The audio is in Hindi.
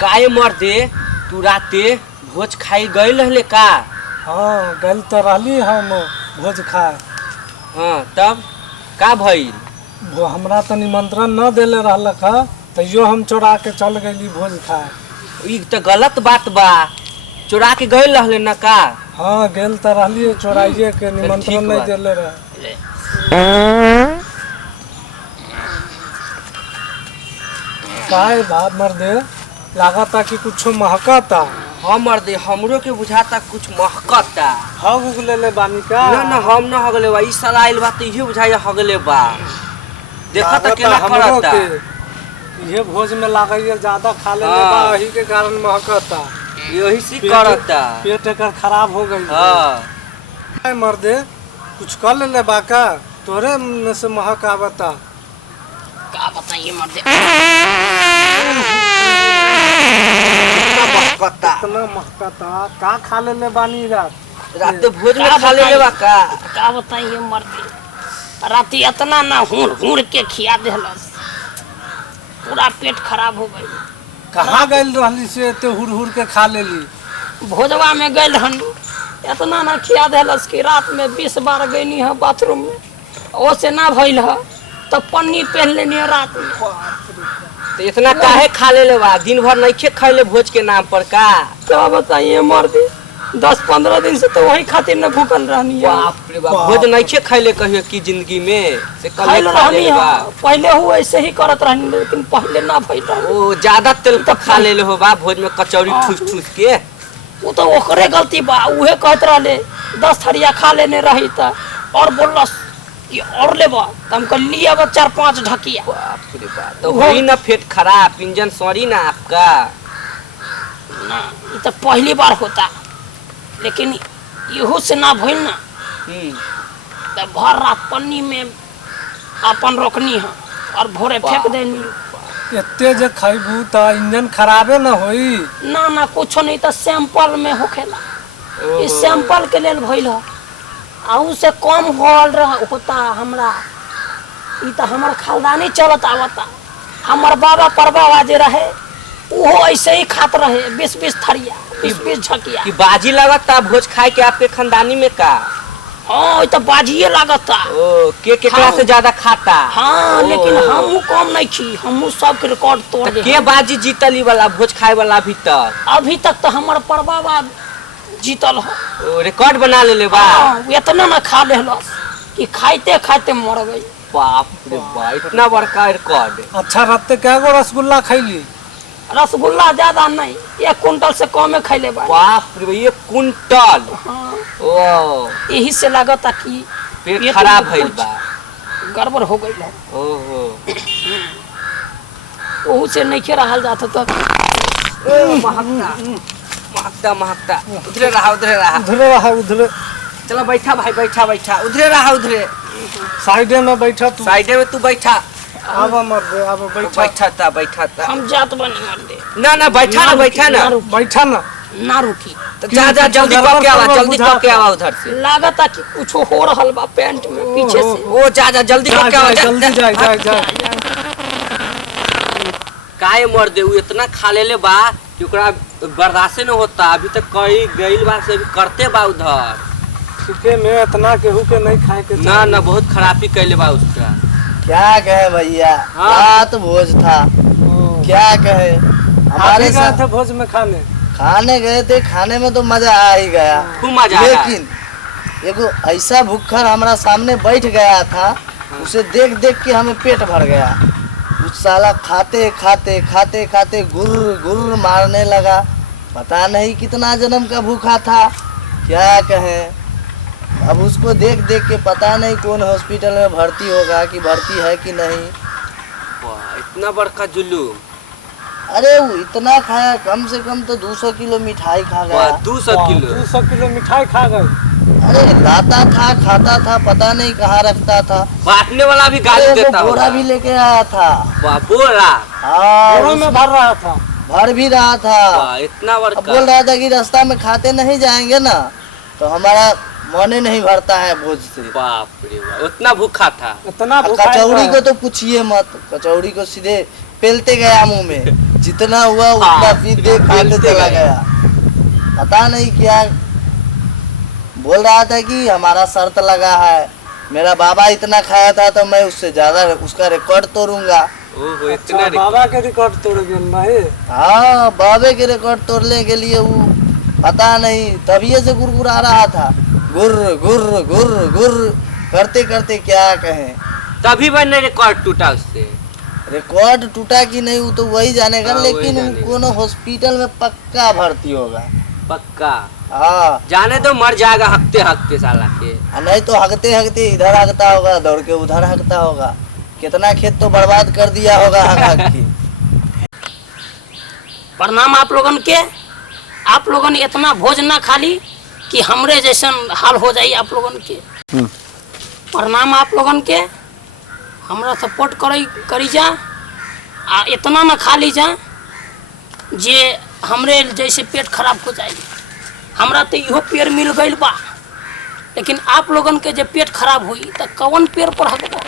काहे मर्दे तू राते भोज खाई गइल रहले का? हाँ गल तो रहली हम भोज खाए। हाँ तब का भइल? वो हमरा तो निमंत्रण न देले रहलक ह, तैयो हम चोरा के चल गइली भोज खाए। ई तो गलत बात बा, चोरा के गइल रहले न का? हाँ गेल तो रहली चोराइए के, निमंत्रण नहीं देले रहे। काहे बाप मर्दे लागता कि कुछ महकता। हाँ मर्दे हमरो के बुझाता कुछ महकता। हग उगले बानी का? ना हम न हगले बा, ई साला आइल बा त इहे बुझाइए हगले बा। देखा त केना करता। ये भोज में लागइए ज्यादा खा लेले बा, यही के कारण महकता। यही से करता। पेट एकर खराब हो गई। हाँ मर्दे कुछ कर लेले बा का? तोरे में से महक आवता। का बताइए मर्दे, इतना महकता। का खा लेले बानी रात? रात भोज में खा लेले बा का? का बताइए मर्दे, राती इतना ना हुर के खिया देहलस, पूरा पेट खराब हो गई। कहाँ गइल रहली से एते हुर हुर के खा लेली? भोजवा में गइल हन, इतना ना खिया देहलस कि रात में 20 बार गईनी है बाथरूम में, ओ से ना भइल है तो पन्नी पहन लेनी है रात में। तो इतना काहे खा लेले बा? दिन भर नइखे खइले भोज के नाम पर का? क्या बताइए मर्दे, 10-15 दिन से तो वही खातिर न भूखल रहनी है। बाप रे बाप, भोज नइखे खइले कहियो की जिंदगी में से कल खइल खा रहनी लेले बा। है, पहले हुआ ऐसे ही करत रहनी, लेकिन पहले ना भइल रहनी। ओ ज्यादा तेल पर खा लेले हो बा भोज में कचौड़ी ठूस के। वो तो ओकरे गलती बा, उहे कहत रहले 10 थरिया खा लेने रही था और बोलस कि और लेबा त हम कह लिया 4-5 ढकिया। बाप रे बाप, तो होई ना पेट खराब, इंजन सॉरी ना आपका। ना ये तो पहली बार होता, लेकिन इहो से ना भइल ना तो भर रात पन्नी में अपन रोकनी है और भोरे फेंक देनी। एते जे खइबू त इंजन खराबे न होई। ना कुछो नहीं, तो सैंपल में होखेला, इस सैंपल के लेल भइल है। आउ से कम होता हमरा, ई तो हमर खानदानी चलत आवता। हमर बाबा परबावा जे रहे वो ऐसे ही खात रहे, 20-20 थरिया, 20-20 झकिया। कि बाजी लगता भोज खाए के आपके खानदानी में का? हाँ तो बाजिए लागता। ओ के केकरा से ज्यादा खाता? हाँ लेकिन हमू कम नहीं छी, हमू सब के रिकॉर्ड तोड़ दे। के बाजी जीतली वाला भोज खाए वाला अभी तक तो हमर परबावा जीतल है। ओ रिकॉर्ड बना लेले बा। इतना ना खा लेहलस कि खाइते खाइते मर गई। बाप रे बाप, इतना बड़का रिकॉर्ड। अच्छा रात कै गो रसगुल्ला खैली? रसगुल्ला ज्यादा नहीं, 1 कुंटल से कम में खैले बा। बाप रे, 1 कुंटल? हाँ। ओ यही से लगता कि पेट खराब भइल बा, गड़बड़ हो गई है। ओहो ओहू से नहीं खे रहल जाता तो महकता। उधरे रहा। उधरे चलो बैठा भाई, बैठा। उधरे रहा, उधरे साइडे में बैठा तू। साइडे में तू बैठा। अब मर्दे अब बैठा था। हम जात बनी मर्दे। ना बैठा ना। ना रुकी तो जा जल्दी करके आवा उधर से। लागता कि कुछ हो रहल बा पैंट में पीछे से। ओ जा जल्दी करके आवा। जल्दी जा। काहे मर दे, इतना खा लेले बा कि ओकरा बर्दाश्त न होता। अभी तक कई गइल बार से भी करते बा उधर। सूखे में इतना केहू के नहीं खाए के। ना बहुत खराबी कैले बा उसका। क्या कहे भैया, रात भोज था, क्या कहे। हमारे साथ थे भोज में खाने गए थे, खाने में तो मजा आ ही गया, खूब मजा आया। लेकिन एगो ऐसा भूखर हमारा सामने बैठ गया था, उसे देख के हमें पेट भर गया। उस साला खाते गुर्र मारने लगा। पता नहीं कितना जन्म का भूखा था, क्या कहे। अब उसको देख के पता नहीं कौन हॉस्पिटल में भर्ती होगा कि भर्ती है कि नहीं। इतना बड़का जुलूम। अरे वो इतना खाया, कम से कम तो 200 किलो मिठाई खा गया। 200 किलो मिठाई खा गए। अरे लाता था, खाता था, पता नहीं कहाँ रखता था। बांटने वाला भी गाली देता। बोरा भी लेके आया था। बोरा? हाँ, में भर रहा था। भर भी रहा था। इतना बड़का। बोल रहा था कि रास्ता में खाते नहीं जाएंगे ना तो हमारा मन नहीं भरता है भोज से। बाप रे बाप, उतना भूखा था। इतना भूखा। कचौड़ी को तो पूछिए मत, कचौड़ी को सीधे पेलते गया मुंह में, जितना हुआ उतना सीधे खाते चला गया। पता नहीं क्या बोल रहा था कि हमारा शर्त लगा है, मेरा बाबा इतना खाया था तो मैं उससे ज्यादा उसका रिकॉर्ड तोड़ूंगा। ओहो, अच्छा, बाबा के रिकॉर्ड तोड़ गेल भाई। हाँ, बाबे के रिकॉर्ड तोड़ने के लिए वो पता नहीं तभी से गुरगुरा रहा था, गुर गुर गुर गुर करते करते क्या कहें। तभी मैंने रिकॉर्ड टूटा उससे। रिकॉर्ड टूटा कि नहीं वो तो वही जानेगा, हाँ, वही लेकिन जानेगा। वो कोनो हॉस्पिटल में पक्का भर्ती होगा। पक्का हाँ, जाने तो मर जाएगा हकते हकते साला के। नहीं तो हगते हगते इधर हगता होगा, दौड़ के उधर हगता होगा, कितना खेत तो बर्बाद कर दिया होगा हग हग के। प्रणाम आप लोगन के। आप लोगन इतना भोज ना खाली कि हमरे जैसन हाल हो जाई आप लोगन के। प्रणाम आप लोगन के, हमरा सपोर्ट करी जा आ इतना ना खा ली जा जे हमरे जैसे पेट खराब हो जाए। हमरा तो इहो पेड़ मिल गई बा, लेकिन आप लोगन के जे पेट खराब हुई तो कौन पेड़ पर हकबो।